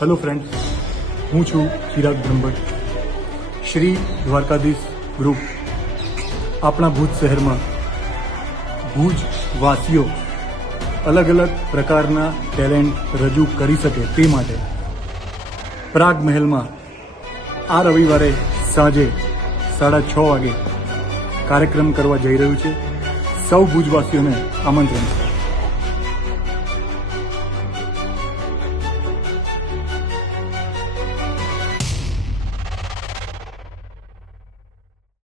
Hello friends, હું છું Chirag Brahmbhatt. Shri Dwarkadhish group આપણા ભુજ શહેરમાં ભુજ વાસીઓ અલગ અલગ પ્રકારના ટેલેન્ટ રજૂ કરી શકે તે માટે પ્રાગ મહેલમાં આ રવિવારે સાંજે 6:30 વાગે કાર્યક્રમ કરવા જઈ રહ્યું છે. સૌ ભુજવાસીઓને આમંત્રણ છે.